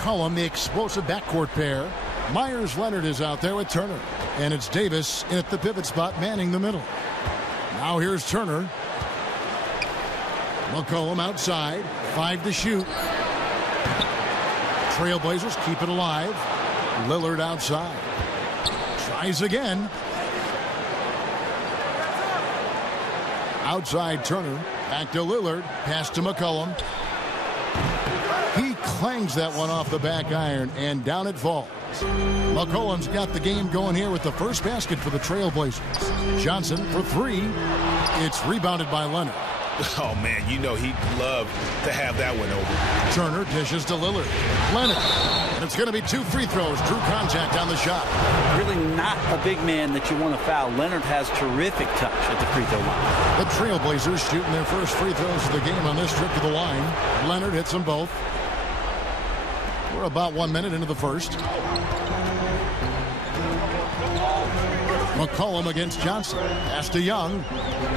McCollum, the explosive backcourt pair. Myers-Leonard is out there with Turner. And it's Davis in at the pivot spot, manning the middle. Now here's Turner. McCollum outside. 5 to shoot. Trailblazers keep it alive. Lillard outside. Tries again. Outside Turner. Back to Lillard. Pass to McCollum. He clangs that one off the back iron, and down it falls. McCollum's got the game going here with the first basket for the Trailblazers. Johnson for 3. It's rebounded by Leonard. Oh, man, you know he'd love to have that one over. Turner dishes to Lillard. Leonard. And it's going to be 2 free throws. Drew contact on the shot. Really not a big man that you want to foul. Leonard has terrific touch at the free throw line. The Trailblazers shooting their first free throws of the game on this trip to the line. Leonard hits them both. We're about 1 minute into the first. McCollum against Johnson. Pass to Young.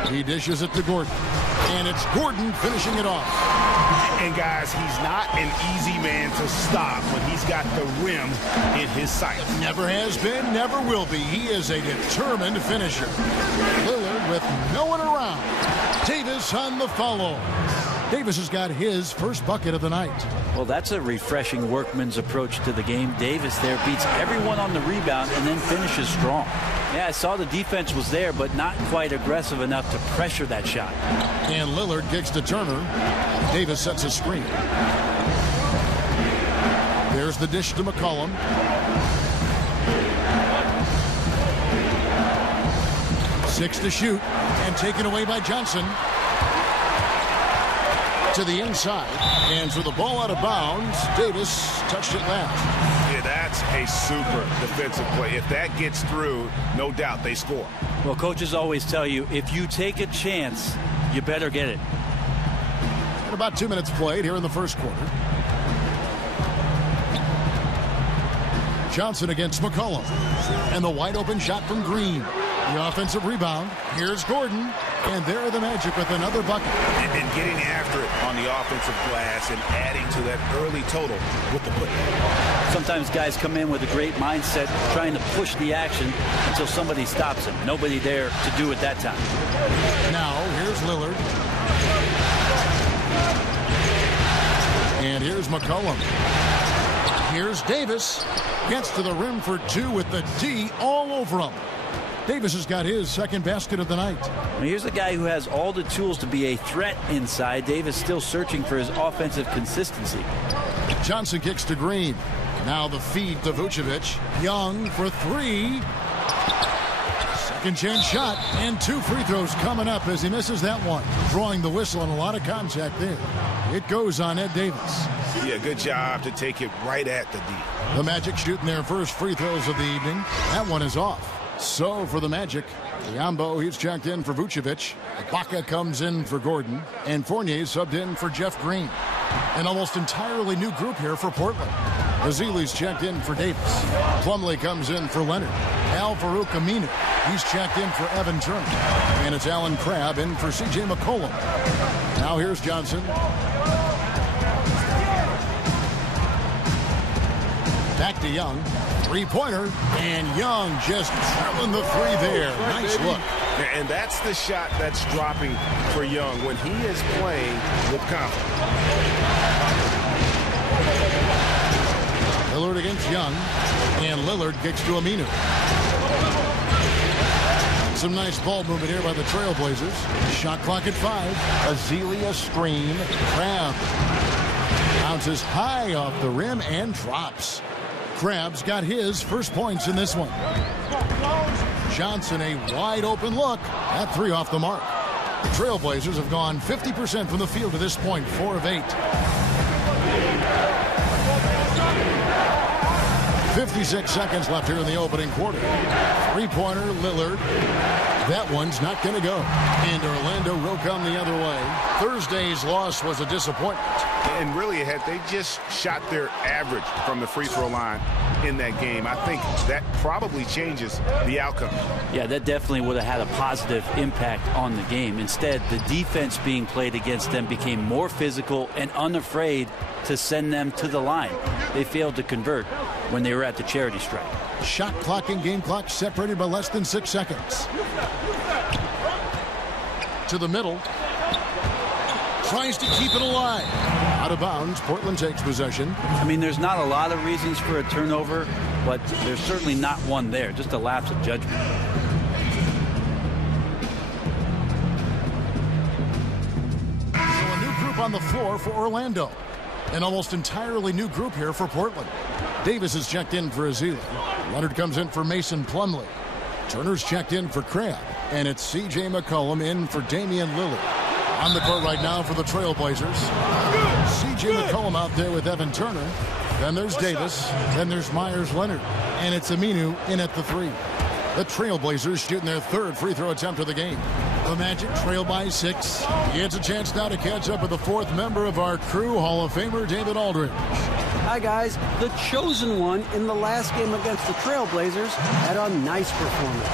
He dishes it to Gordon. And it's Gordon finishing it off. And, guys, he's not an easy man to stop when he's got the rim in his sights. Never has been, never will be. He is a determined finisher. Lillard with no one around. Davis on the follow. Davis has got his first bucket of the night. Well, that's a refreshing workman's approach to the game. Davis there beats everyone on the rebound and then finishes strong. Yeah, I saw the defense was there, but not quite aggressive enough to pressure that shot. And Lillard kicks to Turner. Davis sets a screen. There's the dish to McCollum. Six to shoot, and taken away by Johnson. To the inside, and through the ball out of bounds. Davis touched it last. Yeah, that's a super defensive play. If that gets through, no doubt they score. Well, coaches always tell you, if you take a chance, you better get it. And about 2 minutes played here in the first quarter. Johnson against McCollum. And the wide open shot from Green. The offensive rebound. Here's Gordon. And there are the Magic with another bucket. And getting after it on the offensive glass and adding to that early total with the putback. Sometimes guys come in with a great mindset trying to push the action until somebody stops him. Nobody there to do it that time. Now here's Lillard. And here's McCollum. Here's Davis. Gets to the rim for 2 with the D all over him. Davis has got his second basket of the night. Now here's a guy who has all the tools to be a threat inside. Davis still searching for his offensive consistency. Johnson kicks to Green. Now the feed to Vucevic. Young for 3. Second chance shot, and 2 free throws coming up as he misses that one. Drawing the whistle and a lot of contact there. It goes on Ed Davis. Yeah, good job to take it right at the D. The Magic shooting their first free throws of the evening. That one is off. So for the Magic, Yambo, he's checked in for Vucevic. Ibaka comes in for Gordon. And Fournier subbed in for Jeff Green. An almost entirely new group here for Portland. Azili's checked in for Davis. Plumlee comes in for Leonard. Al-Farouq Aminu, he's checked in for Evan Turner. And it's Alan Crabb in for C.J. McCollum. Now here's Johnson. Back to Young. Three-pointer, and Young just drilling the 3 there. Nice look. And that's the shot that's dropping for Young when he is playing with confidence. Lillard against Young, and Lillard kicks to Aminu. Some nice ball movement here by the Trailblazers. Shot clock at 5. Azealia screen. Crabb bounces high off the rim and drops. Crabb's got his first points in this one. Johnson, a wide open look. That 3 off the mark. The Trailblazers have gone 50% from the field to this point, 4 of 8. 56 seconds left here in the opening quarter. Three-pointer, Lillard. That one's not going to go. And Orlando will come the other way. Thursday's loss was a disappointment. And really, had they just shot their average from the free throw line in that game, I think that probably changes the outcome. Yeah, that definitely would have had a positive impact on the game. Instead, the defense being played against them became more physical and unafraid to send them to the line. They failed to convert when they were at the charity stripe. Shot clock and game clock separated by less than 6 seconds. To the middle. Tries to keep it alive. Out of bounds. Portland takes possession. I mean, there's not a lot of reasons for a turnover, but there's certainly not one there. Just a lapse of judgment. So a new group on the floor for Orlando. An almost entirely new group here for Portland. Davis is checked in for Azila. Leonard comes in for Mason Plumlee. Turner's checked in for Crabb. And it's C.J. McCollum in for Damian Lillard. On the court right now for the Trailblazers. C.J. McCollum out there with Evan Turner. Then there's Davis. Then there's Myers Leonard. And it's Aminu in at the 3. The Trailblazers shooting their 3rd free throw attempt of the game. The Magic trail by 6. He gets a chance now to catch up with the 4th member of our crew, Hall of Famer David Aldridge. Hi, guys. The chosen one in the last game against the Trailblazers had a nice performance.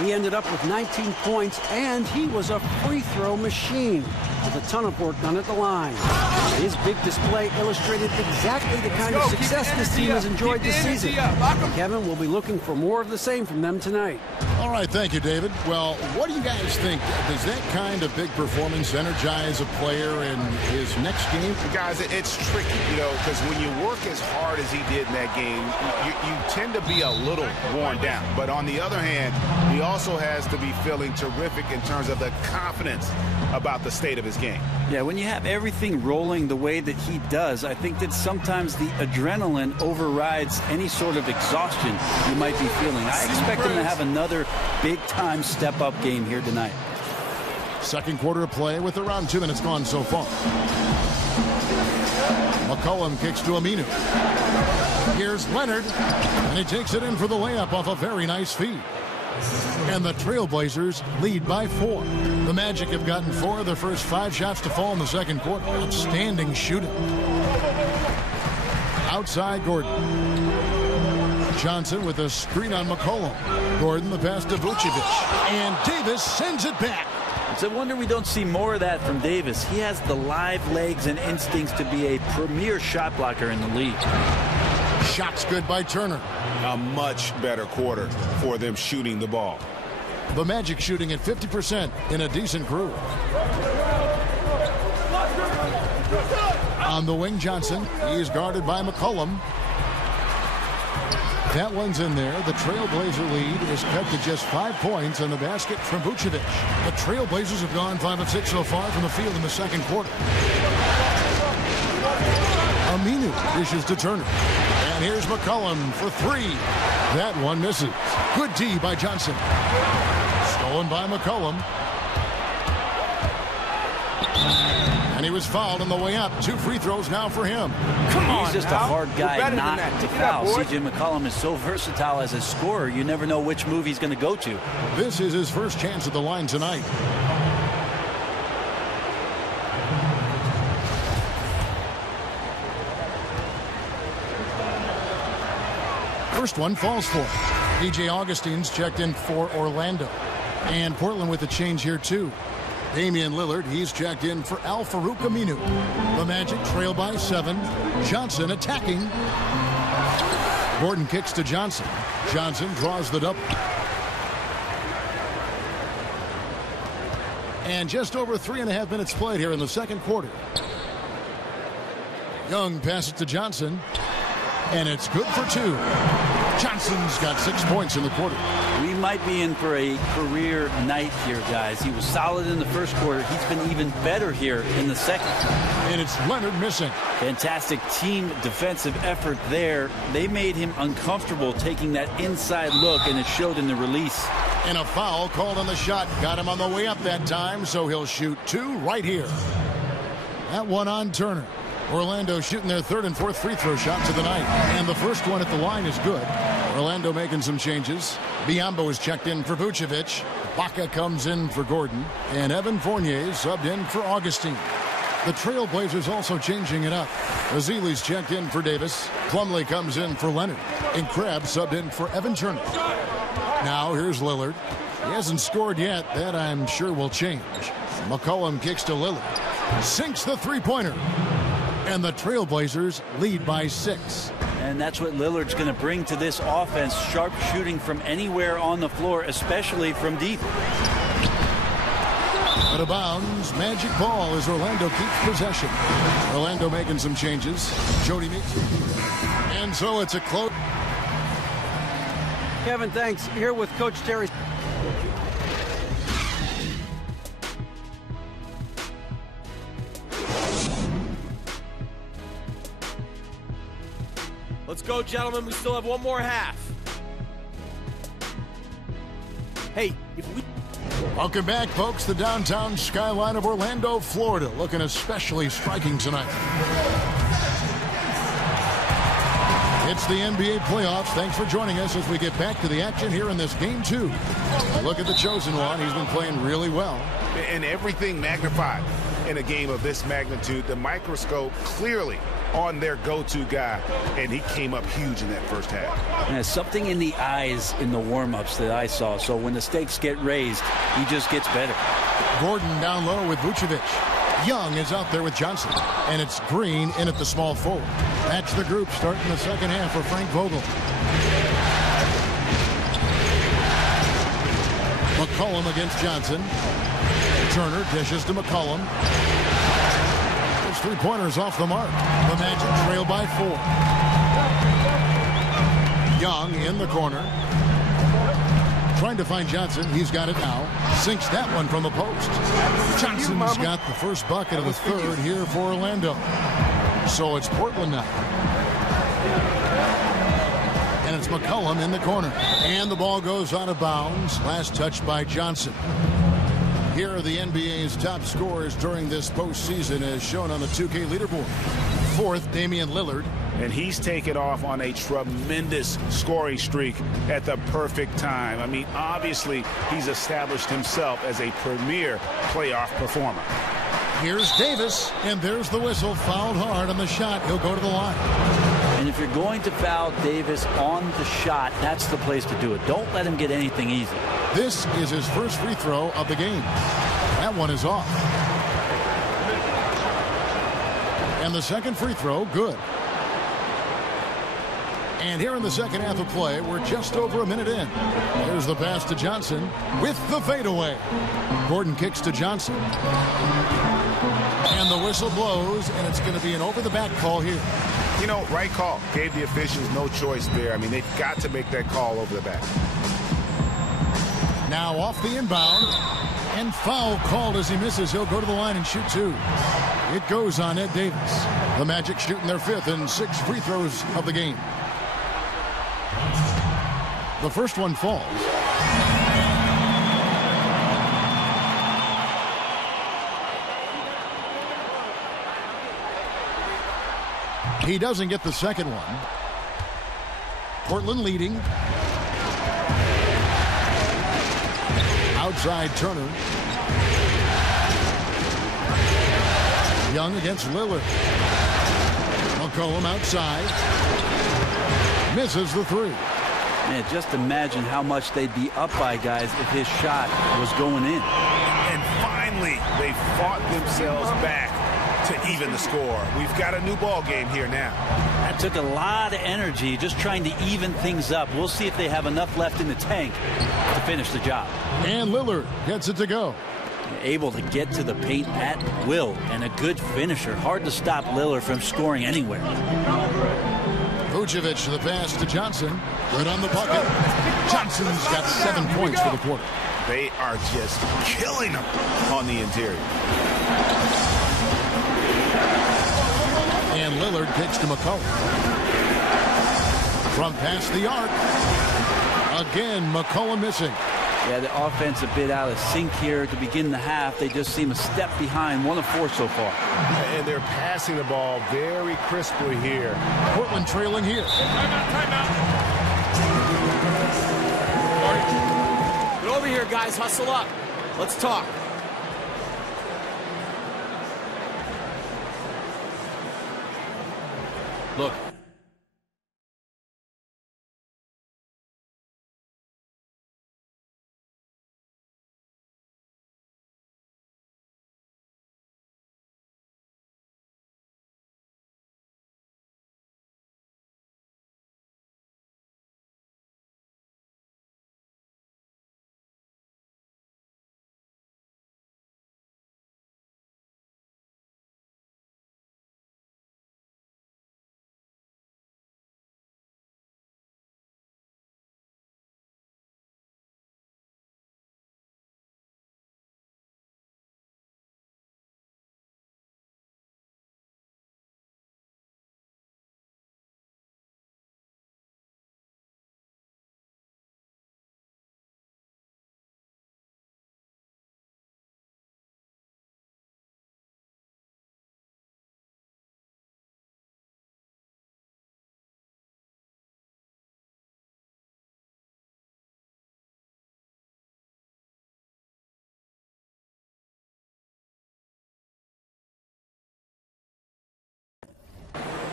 He ended up with 19 points, and he was a free throw machine with a ton of work done at the line. His big display illustrated exactly the kind of success this team has enjoyed this season. Kevin will be looking for more of the same from them tonight. All right, thank you, David. Well, what do you guys think? Does that kind of big performance energize a player in his next game? Guys, it's tricky, because when you work as hard as he did in that game, you tend to be a little worn down. But on the other hand, he also has to be feeling terrific in terms of the confidence about the state of his game. Yeah, when you have everything rolling the way that he does, I think that sometimes the adrenaline overrides any sort of exhaustion you might be feeling. I expect him to have another big-time step-up game here tonight. Second quarter of play with around 2 minutes gone so far. McCollum kicks to Aminu. Here's Leonard, and he takes it in for the layup off a very nice feed. And the Trailblazers lead by 4. The Magic have gotten 4 of their first 5 shots to fall in the second quarter. Outstanding shooting. Outside Gordon. Johnson with a screen on McCollum. Gordon the pass to Vucevic. And Davis sends it back. It's a wonder we don't see more of that from Davis. He has the live legs and instincts to be a premier shot blocker in the league. Shots good by Turner. A much better quarter for them shooting the ball. The Magic shooting at 50% in a decent groove. On the wing, Johnson. He is guarded by McCollum. That one's in there. The Trailblazer lead is cut to just 5 points on the basket from Vucevic. The Trailblazers have gone 5 of 6 so far from the field in the second quarter. Aminu dishes to Turner. And here's McCollum for 3. That one misses. Good D by Johnson. Stolen by McCollum. And he was fouled on the way up. 2 free throws now for him. Come on, he's just a hard guy not to foul. C.J. McCollum is so versatile as a scorer. You never know which move he's going to go to. This is his first chance at the line tonight. First one falls for DJ Augustine's checked in for Orlando. And Portland with a change here too. Damian Lillard, he's checked in for Al-Farouq Aminu. The Magic trail by 7. Johnson attacking. Gordon kicks to Johnson. Johnson draws the double. And just over 3.5 minutes played here in the second quarter. Young passes to Johnson. And it's good for 2. Johnson's got 6 points in the quarter. We might be in for a career night here, guys. He was solid in the first quarter. He's been even better here in the second. And it's Leonard missing. Fantastic team defensive effort there. They made him uncomfortable taking that inside look, and it showed in the release. And a foul called on the shot. Got him on the way up that time, so he'll shoot 2 right here. That one on Turner. Orlando shooting their 3rd and 4th free throw shots of the night. And the first one at the line is good. Orlando making some changes. Biyombo is checked in for Vucevic. Baca comes in for Gordon. And Evan Fournier subbed in for Augustine. The Trailblazers also changing it up. Ezeli's checked in for Davis. Plumlee comes in for Leonard. And Krebs subbed in for Evan Turner. Now here's Lillard. He hasn't scored yet. That I'm sure will change. McCollum kicks to Lillard. Sinks the three-pointer. And the Trailblazers lead by 6. And that's what Lillard's going to bring to this offense. Sharp shooting from anywhere on the floor, especially from deep. Out of bounds, Magic ball as Orlando keeps possession. Orlando making some changes. Jody Meeks. And so it's a close. Kevin, thanks. Here with Coach Terry. Let's go, gentlemen. We still have one more half. Hey, if we... Welcome back, folks. The downtown skyline of Orlando, Florida, looking especially striking tonight. It's the NBA playoffs. Thanks for joining us as we get back to the action here in this game 2. Look at the chosen one. He's been playing really well. And everything magnified in a game of this magnitude. The microscope clearly on their go-to guy, and he came up huge in that first half. And there's something in the eyes in the warm-ups that I saw. So when the stakes get raised, he just gets better. Gordon down low with Vucevic. Young is out there with Johnson. And it's Green in at the small forward. That's the group starting the second half for Frank Vogel. McCollum against Johnson. Turner dishes to McCollum. His three-pointers off the mark. The Magic trail by 4. Young in the corner. Trying to find Johnson. He's got it now. Sinks that one from the post. Johnson's got the first bucket of the third here for Orlando. So it's Portland now. And it's McCollum in the corner. And the ball goes out of bounds. Last touch by Johnson. Here are the NBA's top scorers during this postseason as shown on the 2K leaderboard. 4th, Damian Lillard. And he's taken off on a tremendous scoring streak at the perfect time. I mean, obviously, he's established himself as a premier playoff performer. Here's Davis, and there's the whistle. Fouled hard on the shot. He'll go to the line. And if you're going to foul Davis on the shot, that's the place to do it. Don't let him get anything easy. This is his first free throw of the game. That one is off. And the second free throw, good. And here in the second half of play, we're just over a minute in. There's the pass to Johnson with the fadeaway. Gordon kicks to Johnson. And the whistle blows, and it's going to be an over-the-back call here. You know, right call. Gave the officials no choice there. I mean, they've got to make that call over the back. Now off the inbound. And foul called as he misses. He'll go to the line and shoot 2. It goes on Ed Davis. The Magic shooting their 5th and 6th free throws of the game. The first one falls. He doesn't get the second one. Portland leading. Outside Turner. Young against Lillard. McCollum outside. Misses the 3. Man, just imagine how much they'd be up by, guys, if his shot was going in. And finally, they fought themselves back to even the score. We've got a new ball game here now. That took a lot of energy just trying to even things up. We'll see if they have enough left in the tank to finish the job. And Lillard gets it to go. Able to get to the paint at will, and a good finisher. Hard to stop Lillard from scoring anywhere. Vucevic the pass to Johnson. Good on the bucket. Johnson's got 7 points for the quarter. They are just killing them on the interior. And Lillard kicks to McCollum. From past the arc. Again, McCollum missing. Yeah, the offense a bit out of sync here to begin the half. They just seem a step behind, 1 of 4 so far. And they're passing the ball very crisply here. Portland trailing here. Timeout. Get over here, guys. Hustle up. Let's talk. Look.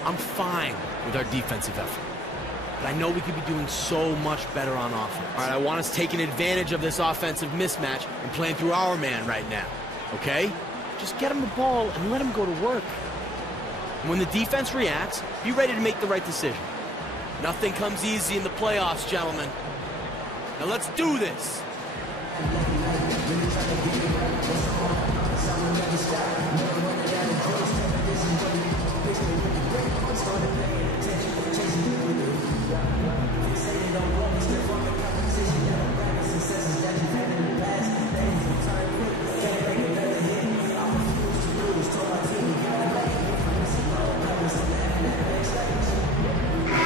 I'm fine with our defensive effort, but I know we could be doing so much better on offense. All right, I want us taking advantage of this offensive mismatch and playing through our man right now, okay? Just get him the ball and let him go to work. And when the defense reacts, be ready to make the right decision. Nothing comes easy in the playoffs, gentlemen. Now let's do this.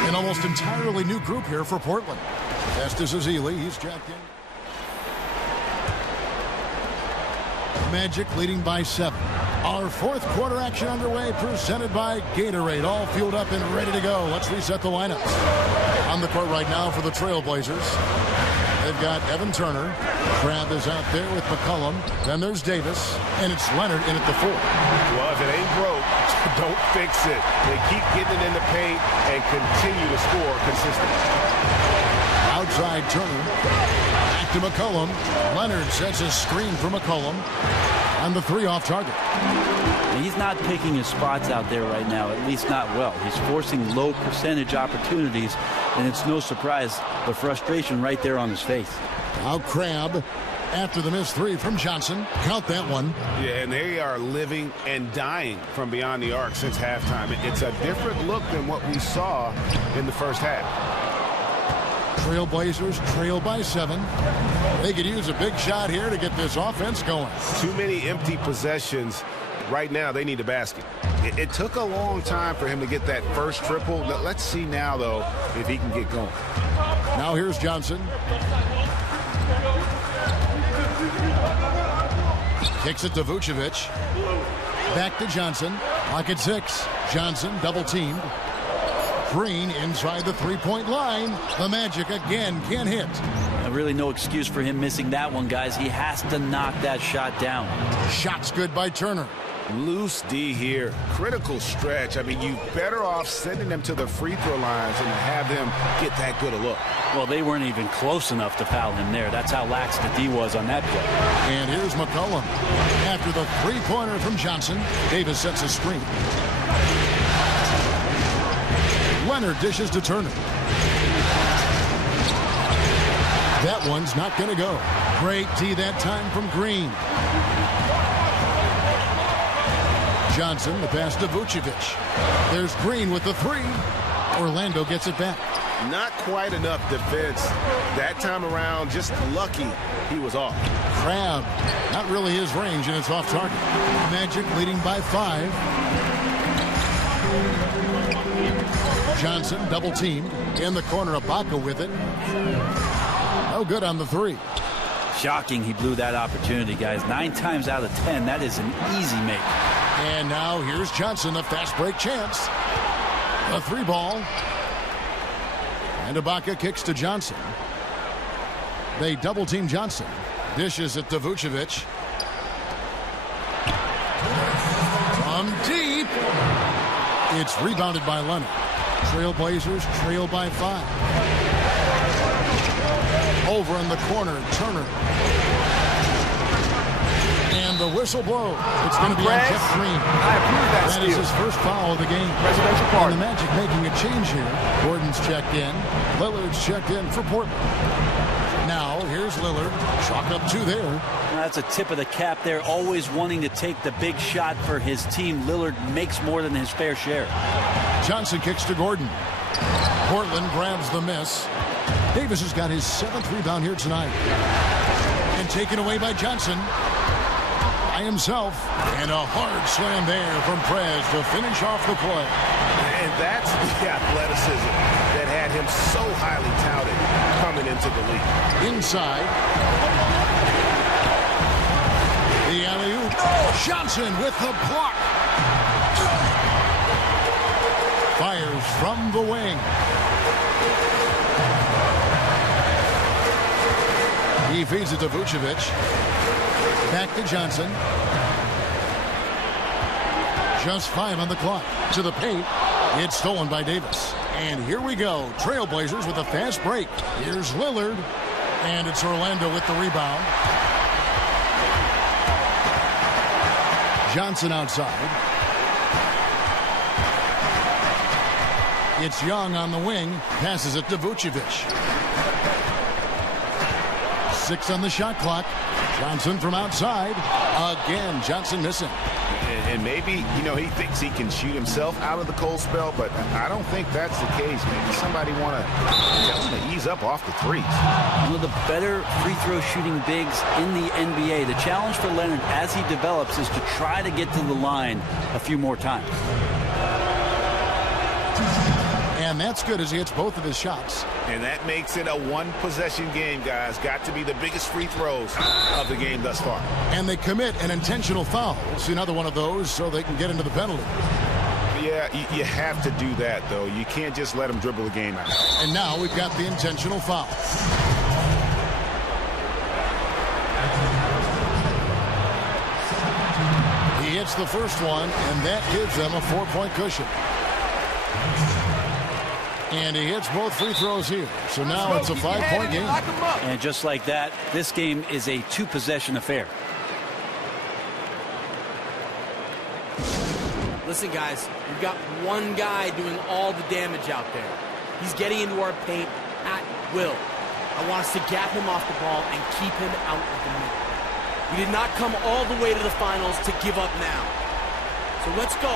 An almost entirely new group here for Portland. Estes Ezeli, he's jacked in. Magic leading by 7. Our fourth quarter action underway, presented by Gatorade. All fueled up and ready to go. Let's reset the lineups. On the court right now for the Trailblazers, they've got Evan Turner. Crabbe is out there with McCollum. Then there's Davis, and it's Leonard in at the 4. Well, if it ain't broke, don't fix it. They keep getting it in the paint and continue to score consistently. Outside Turner. Back to McCollum. Leonard sets a screen for McCollum. And the 3 off target. He's not picking his spots out there right now, at least not well. He's forcing low percentage opportunities, and it's no surprise the frustration right there on his face. Now Crabbe after the missed 3 from Johnson. Count that one. Yeah, and they are living and dying from beyond the arc since halftime. It's a different look than what we saw in the first half. Trailblazers trail by 7. They could use a big shot here to get this offense going. Too many empty possessions. Right now, they need a basket. It took a long time for him to get that first triple. Let's see now, though, if he can get going. Now here's Johnson. Kicks it to Vucevic. Back to Johnson. Clock at 6. Johnson double teamed. Green inside the 3-point line. The Magic again can't hit. Really no excuse for him missing that one, guys. He has to knock that shot down. Shot's good by Turner. Loose D here. Critical stretch. I mean, you better off sending them to the free throw lines and have them get that good a look. Well, they weren't even close enough to foul him there. That's how lax the D was on that play. And here's McCollum. After the 3-pointer from Johnson, Davis sets a screen. Leonard dishes to Turner. That one's not going to go. Great D that time from Green. Johnson, the pass to Vucevic. There's Green with the 3. Orlando gets it back. Not quite enough defense that time around. Just lucky he was off. Crabbe, not really his range, and it's off target. Magic leading by 5. Johnson double teamed in the corner. Ibaka with it. No good on the 3. Shocking he blew that opportunity, guys. 9 times out of 10, that is an easy make. And now here's Johnson, a fast break chance. A 3 ball. And Ibaka kicks to Johnson. They double team Johnson. Dishes it to Vucevic. From deep. It's rebounded by Leonard. Trailblazers trail by 5. Over in the corner, Turner. And the whistle blows. It's going to be on Jeff Green. I approve that That is his first foul of the game. Presidential And party. the Magic making a change here. Gordon's checked in. Lillard's checked in for Portland. Now, here's Lillard. Chalk up 2 there. That's a tip of the cap there, always wanting to take the big shot for his team. Lillard makes more than his fair share. Johnson kicks to Gordon. Portland grabs the miss. Davis has got his 7th rebound here tonight. And taken away by Johnson. By himself. And a hard slam there from Prez to finish off the play. And that's the athleticism that had him so highly touted coming into the league. Inside. The alley-oop. Johnson with the block. Fires from the wing. He feeds it to Vucevic. Back to Johnson. Just 5 on the clock. To the paint. It's stolen by Davis. And here we go. Trailblazers with a fast break. Here's Lillard. And it's Orlando with the rebound. Johnson outside. It's Young on the wing. Passes it to Vucevic. 6 on the shot clock. Johnson from outside. Again, Johnson missing. And maybe, he thinks he can shoot himself out of the cold spell, but I don't think that's the case. Maybe somebody want to tell him to ease up off the threes. One of the better free throw shooting bigs in the NBA. The challenge for Leonard as he develops is to try to get to the line a few more times. And that's good as he hits both of his shots. And that makes it a one-possession game, guys. Got to be the biggest free throws of the game thus far. And they commit an intentional foul. We'll see another one of those so they can get into the penalty. Yeah, you have to do that, though. You can't just let them dribble the game out. And now we've got the intentional foul. He hits the first one, and that gives them a 4-point cushion. And he hits both free throws here. So now it's a 5-point game. And just like that, this game is a 2-possession affair. Listen, guys, we've got one guy doing all the damage out there. He's getting into our paint at will. I want us to gap him off the ball and keep him out of the middle. We did not come all the way to the finals to give up now. So let's go.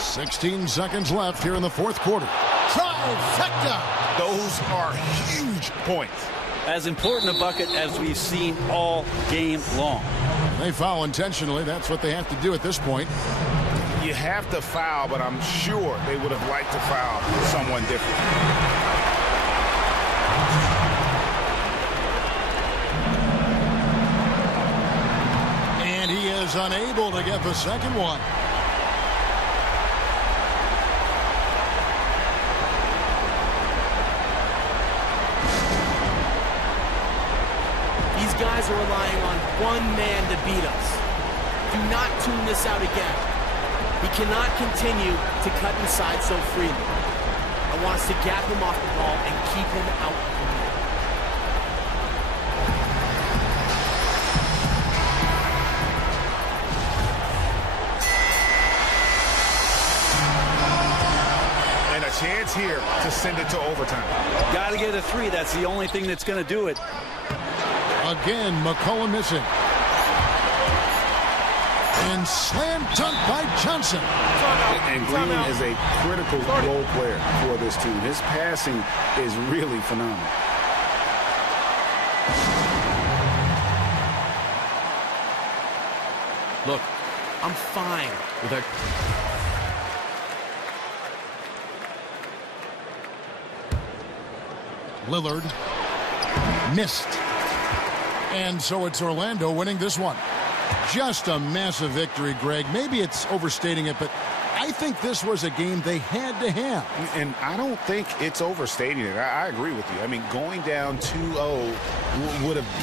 $16 seconds left here in the fourth quarter. Trifecta! Those are huge points. As important a bucket as we've seen all game long. They foul intentionally. That's what they have to do at this point. You have to foul, but I'm sure they would have liked to foul someone different. And he is unable to get the second one. These guys are relying on one man to beat us. Do not tune this out again. He cannot continue to cut inside so freely. I want us to gap him off the ball and keep him out of the middle. chance here to send it to overtime. Got to get a 3. That's the only thing that's going to do it. Again, McCollum missing. And slam dunk by Johnson. And Green is a critical role player for this team. His passing is really phenomenal. Look, I'm fine with our... Lillard missed. And so it's Orlando winning this one. Just a massive victory, Greg. Maybe it's overstating it, but I think this was a game they had to have. And I don't think it's overstating it. I agree with you. I mean, going down 2-0 would have